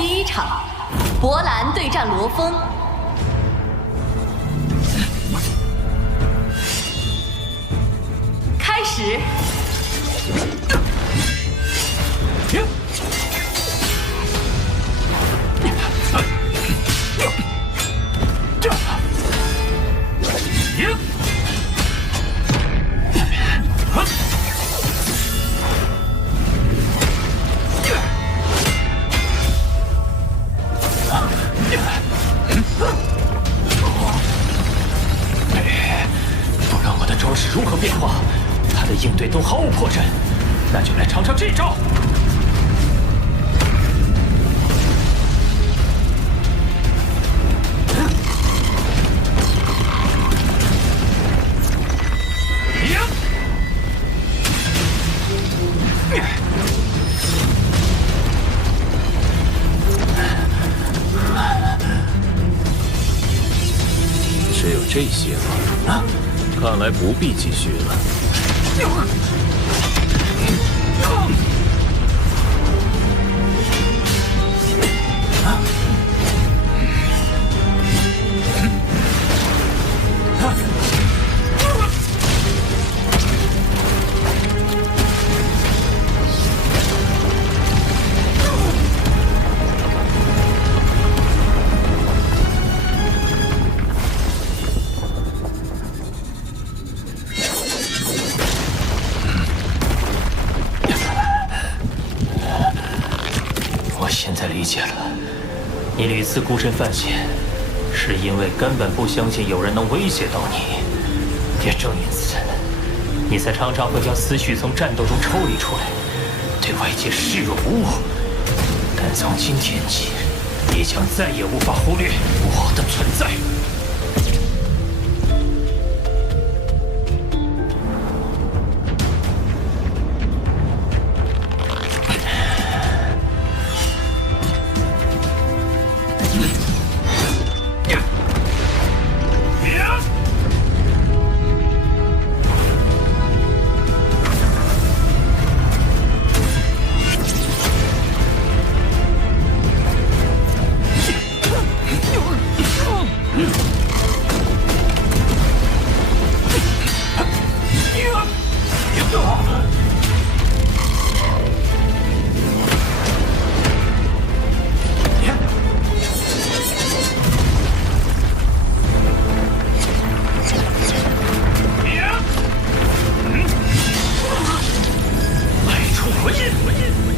第一场，博兰对战罗峰。开始。不论我的招式如何变化，他的应对都毫无破绽，那就来尝尝这招。只有这些吗？看来不必继续了。现在理解了，你屡次孤身犯险，是因为根本不相信有人能威胁到你。也正因此，你才常常会将思绪从战斗中抽离出来，对外界视若无物。但从今天起，你将再也无法忽略我的存在。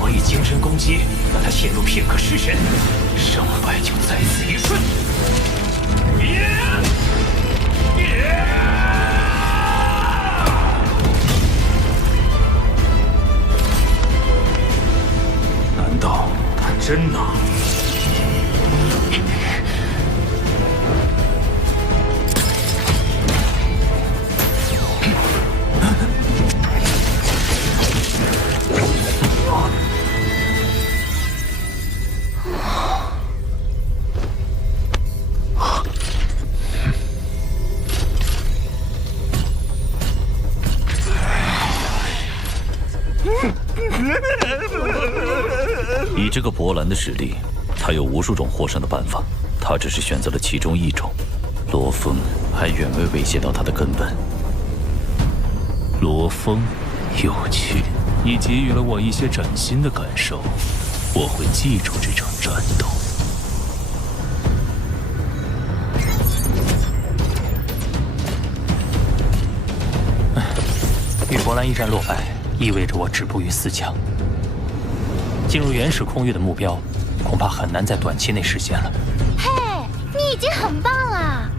我以精神攻击让他陷入片刻失神，胜败就在此一瞬。难道他真拿？以这个博兰的实力，他有无数种获胜的办法，他只是选择了其中一种。罗峰还远未威胁到他的根本。罗峰，有趣，你给予了我一些崭新的感受，我会记住这场战斗。与博兰一战落败，意味着我止步于4强。进入原始空域的目标，恐怕很难在短期内实现了。嘿，你已经很棒了。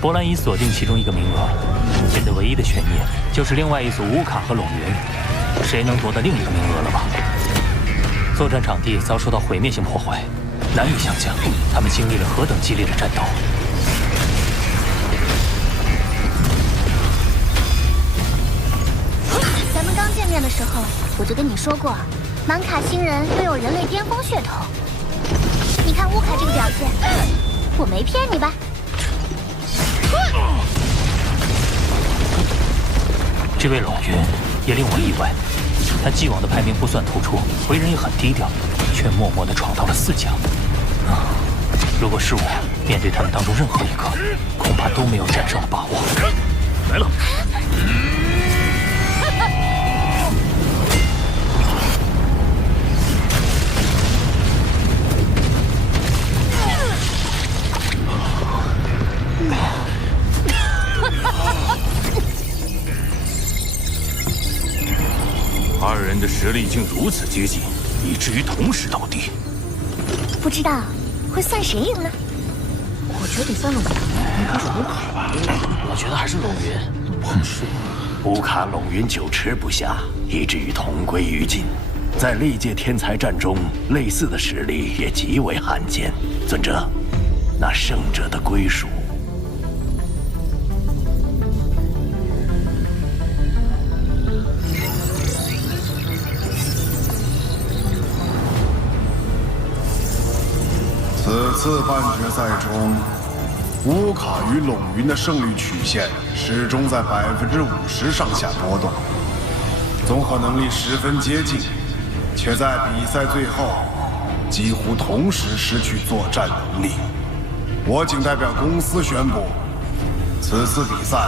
博兰已锁定其中一个名额，现在唯一的悬念就是另外一组乌卡和陇云，谁能夺得另一个名额了吧？作战场地遭受到毁灭性破坏，难以想象他们经历了何等激烈的战斗。咱们刚见面的时候，我就跟你说过，满卡星人都有人类巅峰血统。你看乌卡这个表现，我没骗你吧？这位陇云也令我意外，他既往的排名不算突出，为人也很低调，却默默地闯到了4强。如果是我，面对他们当中任何一个，恐怕都没有战胜的把握。来了。2人的实力竟如此接近，以至于同时倒地。不知道会算谁赢呢？我觉得得算龙云，应该是乌卡吧。我觉得还是龙云。不好说。乌卡龙云久持不下，以至于同归于尽。在历届天才战中，类似的实力也极为罕见。尊者，那胜者的归属。此次半决赛中，乌卡与陇云的胜率曲线始终在50%上下波动，综合能力十分接近，却在比赛最后几乎同时失去作战能力。我仅代表公司宣布，此次比赛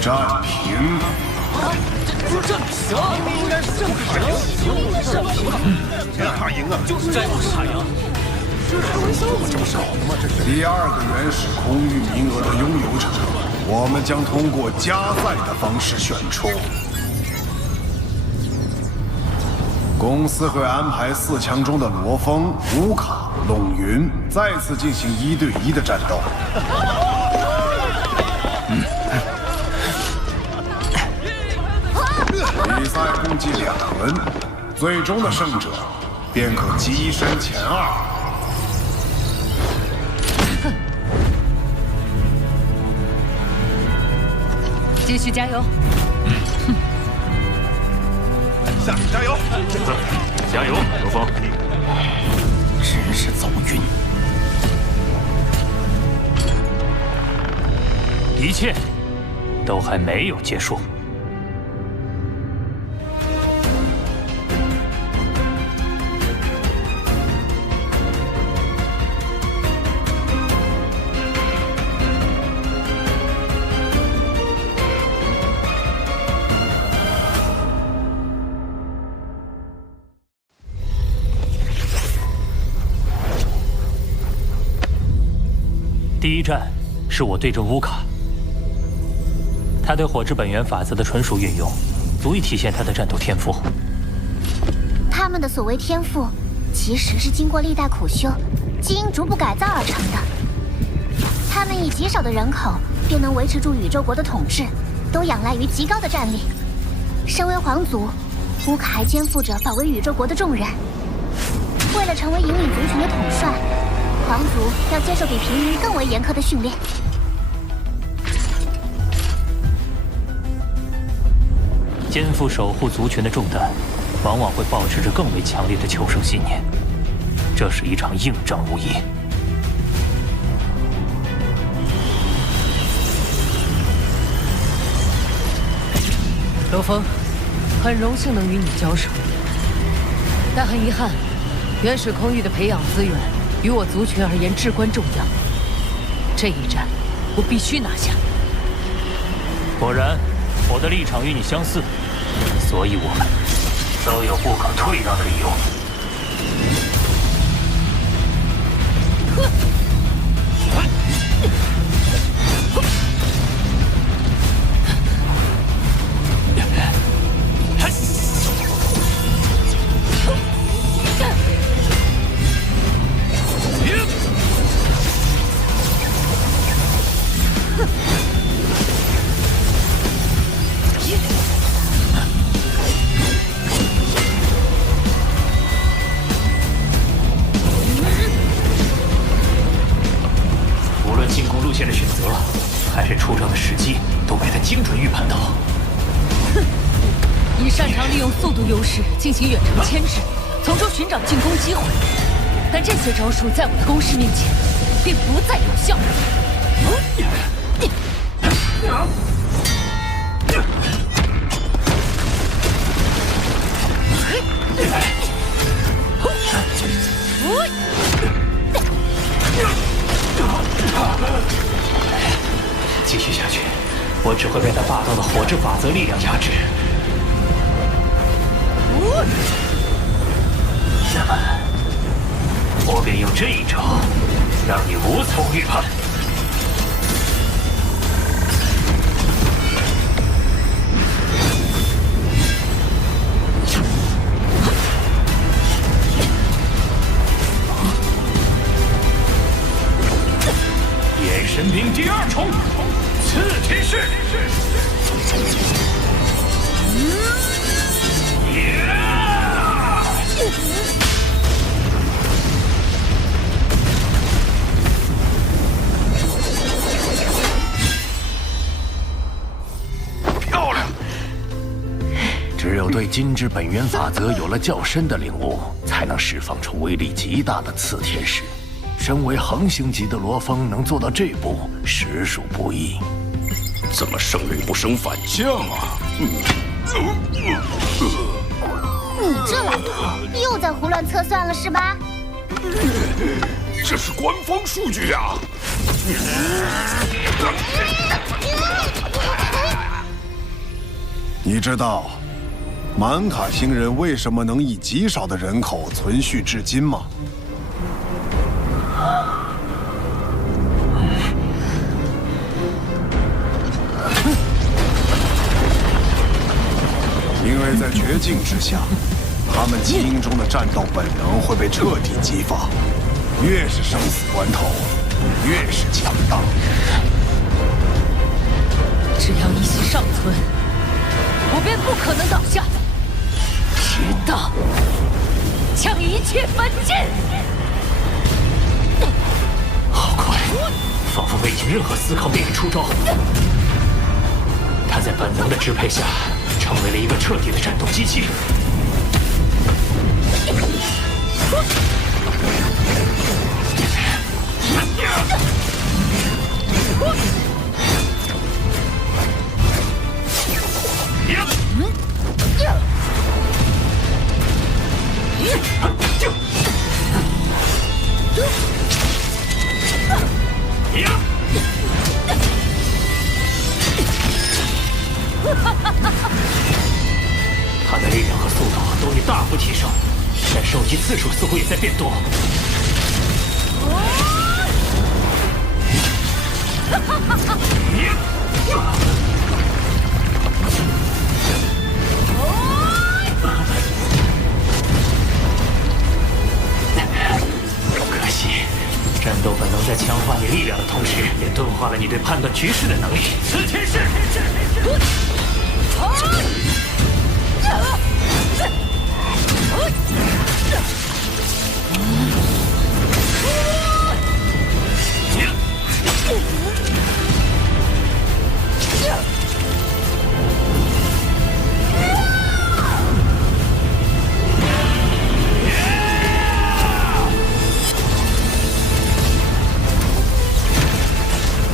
战平。这应该是正平，他赢啊！就是这样，他赢。开玩笑吗？这不是搞的吗？这是第2个原始空域名额的拥有者，我们将通过加赛的方式选出。公司会安排4强中的罗峰、乌卡、陇云再次进行1对1的战斗。比赛共计2轮，最终的胜者便可跻身前2。继续加油！下面加油！加油，罗峰！真是走运。一切都还没有结束。第1战是我对阵乌卡，他对火之本源法则的纯熟运用，足以体现他的战斗天赋。他们的所谓天赋，其实是经过历代苦修、基因逐步改造而成的。他们以极少的人口便能维持住宇宙国的统治，都仰赖于极高的战力。身为皇族，乌卡还肩负着保卫宇宙国的重任。为了成为引领族群的统帅，皇族要接受比平民更为严苛的训练。肩负守护族群的重担，往往会保持着更为强烈的求生信念。这是一场硬仗无疑。罗峰，很荣幸能与你交手，但很遗憾，原始空域的培养资源于我族群而言至关重要。这一战，我必须拿下。果然，我的立场与你相似，所以我们都有不可退让的理由。进行远程牵制，从中寻找进攻机会，但这些招数在我的攻势面前，并不再有效。继续下去，我只会被他霸道的火之法则力量压制。那么，我便用这一招，让你无从预判。眼神兵第二重，刺天式。漂亮！只有对金之本源法则有了较深的领悟，才能释放出威力极大的刺天式。身为恒星级的罗峰，能做到这步，实属不易。怎么胜人不升反将啊？你这老头又在胡乱测算了是吧？这是官方数据啊！你知道满卡星人为什么能以极少的人口存续至今吗？因为在绝境之下，他们基因中的战斗本能会被彻底激发，越是生死关头，越是强大。只要一息尚存，我便不可能倒下，直到将一切焚尽。好快，仿佛未经任何思考便已出招。他在本能的支配下，成为了一个彻底的战斗机器。他的力量和速度都已大幅提升，但收集次数似乎也在变多。可惜，战斗本能在强化你力量的同时，也钝化了你对判断局势的能力。此天是。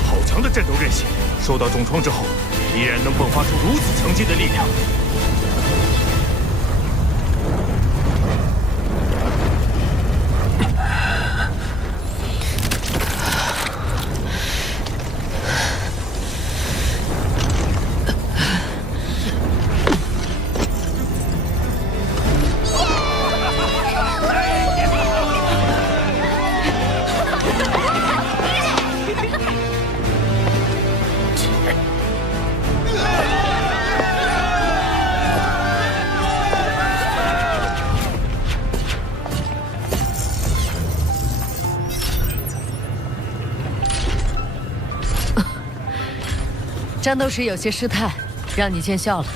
好强的战斗韧性，受到重创之后，依然能迸发出如此强劲的力量。战斗时有些失态，让你见笑了。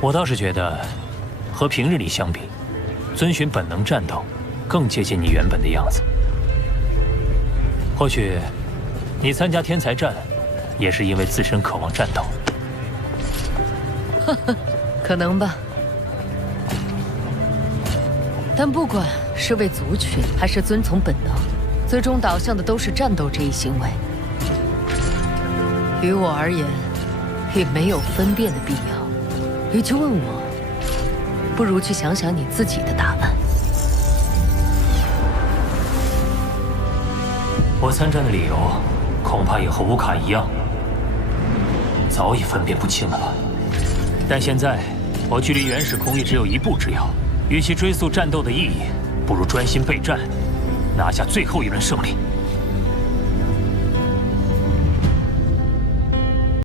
我倒是觉得，和平日里相比，遵循本能战斗更接近你原本的样子。或许，你参加天才战，也是因为自身渴望战斗。呵呵，可能吧。但不管是为族群，还是遵从本能，最终导向的都是战斗这一行为。于我而言，也没有分辨的必要。与其问我，不如去想想你自己的答案。我参战的理由，恐怕也和乌卡一样，早已分辨不清了吧？但现在，我距离原始空域只有一步之遥，与其追溯战斗的意义，不如专心备战，拿下最后一轮胜利。